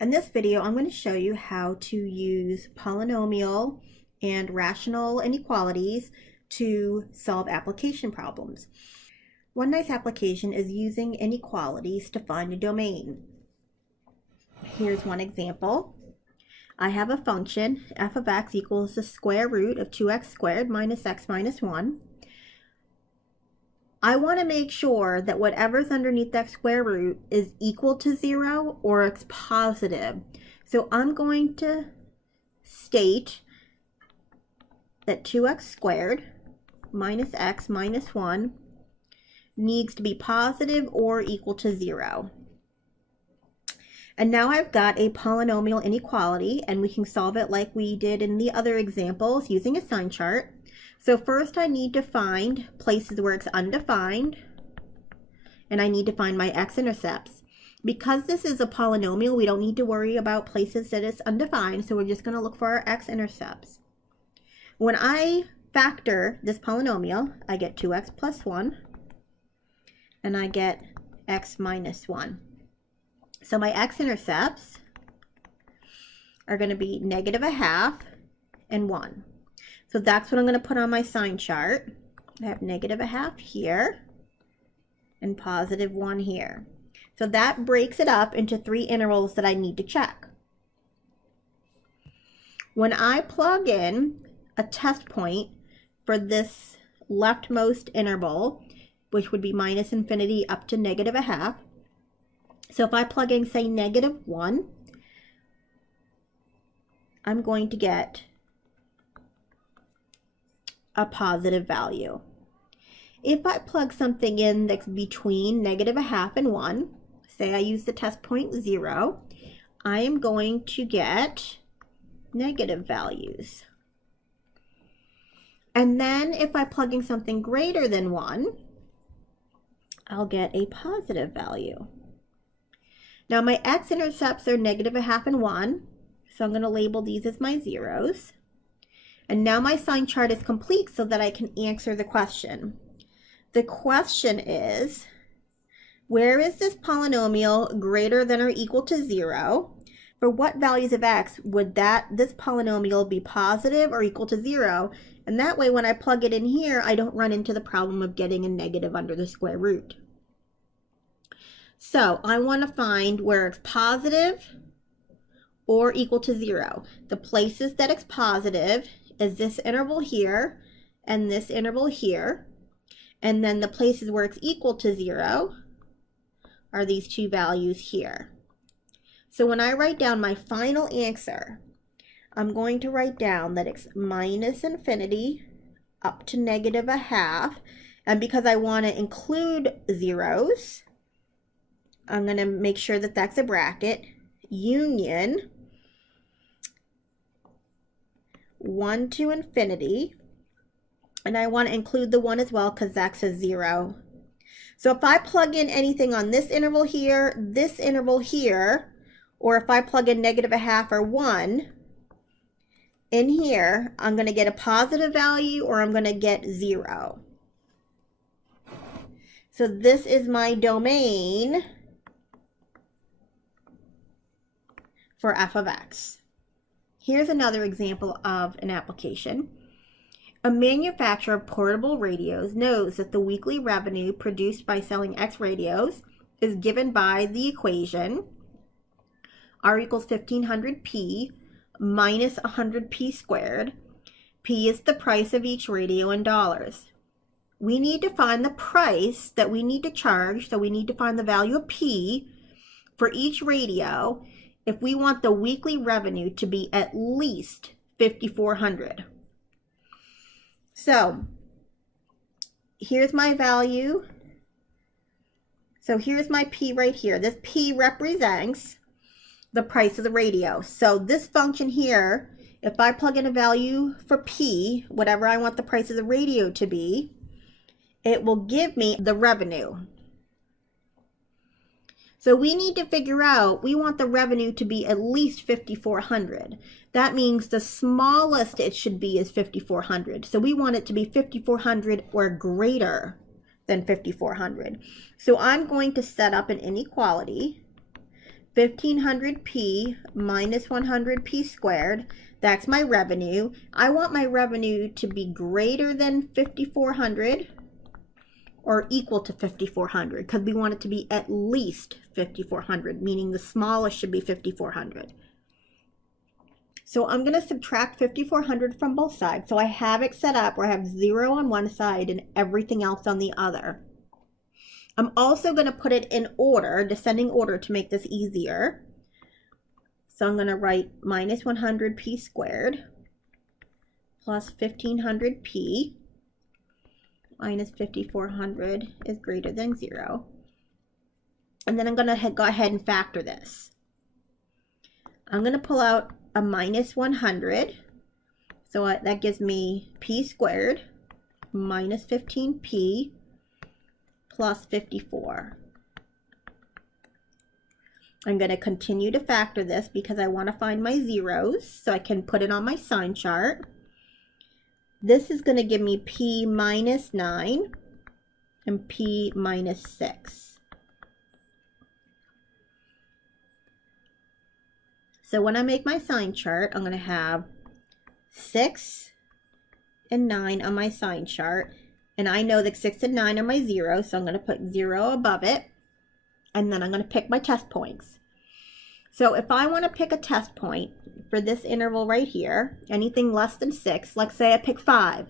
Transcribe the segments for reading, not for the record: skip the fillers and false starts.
In this video, I'm going to show you how to use polynomial and rational inequalities to solve application problems. One nice application is using inequalities to find a domain. Here's one example. I have a function, f of x equals the square root of 2x squared minus x minus 1. I want to make sure that whatever's underneath that square root is equal to 0 or it's positive. So I'm going to state that 2x squared minus x minus 1 needs to be positive or equal to 0. And now I've got a polynomial inequality, and we can solve it like we did in the other examples using a sign chart. So first I need to find places where it's undefined, and I need to find my x-intercepts. Because this is a polynomial, we don't need to worry about places that it's undefined, so we're just going to look for our x-intercepts. When I factor this polynomial, I get 2x plus 1, and I get x minus 1. So my x-intercepts are going to be -1/2 and 1. So that's what I'm going to put on my sign chart. I have -1/2 here and +1 here. So that breaks it up into 3 intervals that I need to check. When I plug in a test point for this leftmost interval, which would be -∞ up to -1/2, so if I plug in, say, -1, I'm going to get a positive value. If I plug something in that's between -1/2 and 1, say I use the test point 0, I am going to get negative values. And then if I plug in something greater than 1, I'll get a positive value. Now my x-intercepts are -1/2 and 1, so I'm going to label these as my zeros. And now my sign chart is complete so that I can answer the question. The question is, where is this polynomial greater than or equal to 0? For what values of x would this polynomial be positive or equal to 0? And that way when I plug it in here, I don't run into the problem of getting a negative under the square root. So I want to find where it's positive or equal to 0. The places that it's positive is this interval here and this interval here. And then the places where it's equal to 0 are these two values here. So when I write down my final answer, I'm going to write down that it's -∞ up to -1/2. And because I want to include zeros, I'm going to make sure that that's a bracket, union 1 to infinity, and I want to include the 1 as well because that's a 0. So if I plug in anything on this interval here, or if I plug in -1/2 or 1 in here, I'm going to get a positive value or I'm going to get 0. So this is my domain for f of x. Here's another example of an application. A manufacturer of portable radios knows that the weekly revenue produced by selling X radios is given by the equation R equals 1500p minus 100p squared. P is the price of each radio in dollars. We need to find the price that we need to charge, so we need to find the value of P for each radio if we want the weekly revenue to be at least $5,400. So here's my value. So here's my P right here. This P represents the price of the radio. So this function here, if I plug in a value for P, whatever I want the price of the radio to be, it will give me the revenue. So we need to figure out, we want the revenue to be at least $5,400. That means the smallest it should be is $5,400. So we want it to be $5,400 or greater than $5,400. So I'm going to set up an inequality 1500p minus 100p squared. That's my revenue. I want my revenue to be greater than 5,400 or equal to 5,400 because we want it to be at least 5,400, meaning the smallest should be 5,400. So I'm going to subtract 5,400 from both sides. So I have it set up where I have 0 on one side and everything else on the other. I'm also going to put it in order, descending order, to make this easier. So I'm going to write minus 100p squared plus 1500p minus 5,400 is greater than 0. And then I'm going to go ahead and factor this. I'm going to pull out a minus 100. So that gives me p squared minus 15p plus 54. I'm going to continue to factor this because I want to find my zeros so I can put it on my sign chart. This is going to give me p minus 9 and p minus 6. So when I make my sign chart, I'm going to have 6 and 9 on my sign chart. And I know that 6 and 9 are my zeros, so I'm going to put 0 above it. And then I'm going to pick my test points. So if I want to pick a test point for this interval right here, anything less than 6, let's say I pick 5.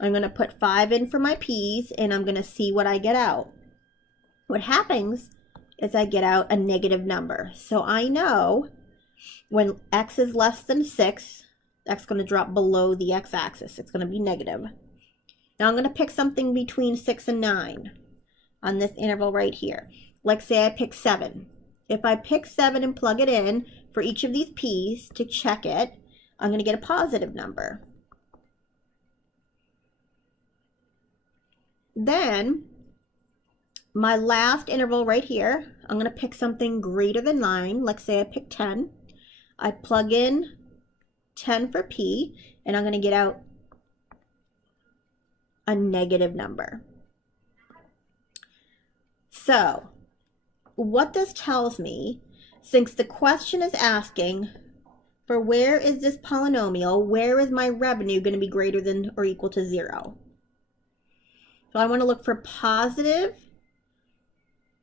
I'm going to put 5 in for my p's, and I'm going to see what I get out. What happens is I get out a negative number. So I know when x is less than 6, that's going to drop below the x-axis. It's going to be negative. Now I'm going to pick something between 6 and 9 on this interval right here. Let's say I pick 7. If I pick 7 and plug it in for each of these p's to check it, I'm going to get a positive number. Then my last interval right here, I'm going to pick something greater than 9. Let's say I pick 10. I plug in 10 for p, and I'm going to get out a negative number. So what this tells me, since the question is asking for where is this polynomial, where is my revenue going to be greater than or equal to 0? So I want to look for positive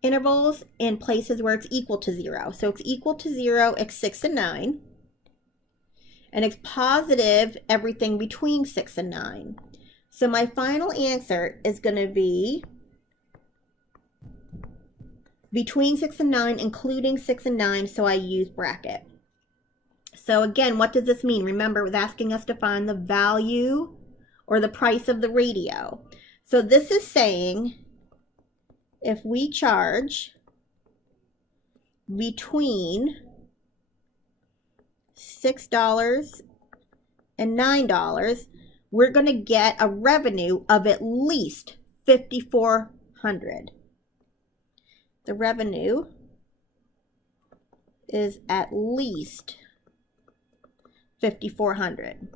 intervals in places where it's equal to 0. So it's equal to 0 at 6 and 9. And it's positive everything between 6 and 9. So my final answer is going to be between 6 and 9, including 6 and 9, so I use bracket. So again, what does this mean? Remember, it was asking us to find the value or the price of the radio. So this is saying if we charge between $6 and $9, we're going to get a revenue of at least $5,400. The revenue is at least $5,400.